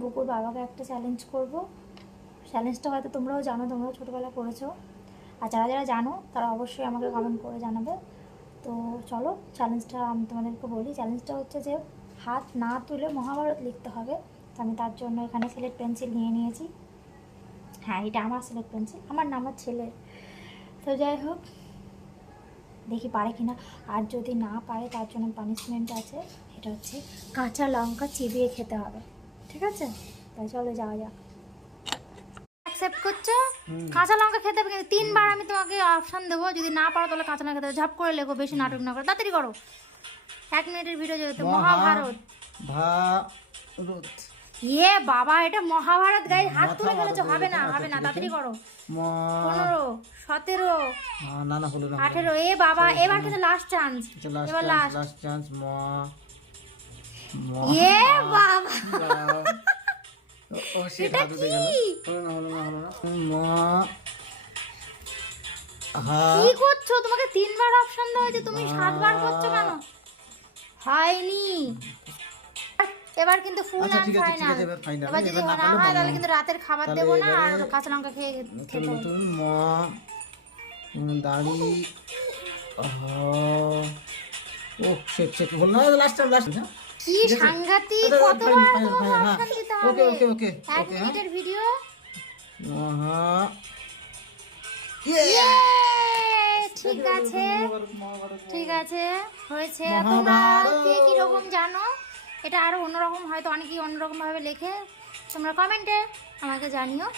বুকুর বাবাকে একটা চ্যালেঞ্জ করব। চ্যালেঞ্জটা হয়তো তোমরাও জানো, তোমরাও ছোটোবেলা করেছ আর যারা যারা জানো, তারা অবশ্যই আমাকে কমেন্ট করে জানাবে। তো চলো চ্যালেঞ্জটা আমি তোমাদেরকে বলি। চ্যালেঞ্জটা হচ্ছে যে, হাত না তুলে মহাভারত লিখতে হবে। তো আমি তার জন্য এখানে সিলেট পেন্সিল নিয়ে নিয়েছি। হ্যাঁ এটা আমার সিলেট পেন্সিল আমার না, আমার ছেলের। তো যাই হোক, দেখি পারে কিনা। আর যদি না পারে, তার জন্য পানিশমেন্ট আছে। এটা হচ্ছে কাঁচা লঙ্কা চিবিয়ে খেতে হবে। ঠিক আছে? তাই চলো যাওয়া যাক। অ্যাকসেপ্ট করছ? কাঁচা লঙ্কা খেতে হবে কিন্তু তিনবার আমি তোমাকে অপশান দেবো। যদি না পারো তাহলে কাঁচা লঙ্কা খেতে ঝাপ করে লেগো বেশি নাটক না করো। তাড়াতাড়ি করো। এক মিনিটের ভিডিও যেতে মহাভারত। ভারত। ইয়ে বাবা এটা মহাভারত গাই হাত তুলে ফেলেছো হবে না হবে না। তাড়াতাড়ি করো। পনেরো সতেরো না না হলো না আঠেরো। এ বাবা এবার কিন্তু লাস্ট চান্স এবার লাস্ট লাস্ট চান্স মা মা এ বাবা ও- ও সে হাত উঠে গেল হলো না হলো না হলো না। মা কি করছ? তোমাকে তিনবার অপশন দেওয়া হয়েছে। তুমি সাতবার করছ কেন? হয়নি। এবার কিন্তু ফুল আচ্ছা, ফাইনাল এবার যদি না হয় তাহলে কিন্তু রাতের খাবার দেবো না আর কাঁচা লঙ্কা খেয়ে খেতে হবে। মা দাড়ি ও হলো না লাস্ট লাস্ট কি সাংঘাতিক কতবার। অপশন দিতে হবে ওকে, ওকে, এক ওকে, হ্যাঁ। মিনিটের ভিডিও। আহা। ইয়ে! ঠিক আছে। ঠিক আছে। হয়েছে। তোমরা। কে কীরকম জানো? এটা আরও অন্যরকম হয়তো অনেকেই অন্যরকম ভাবে লেখে। তোমরা কমেন্টে আমাকে জানিও।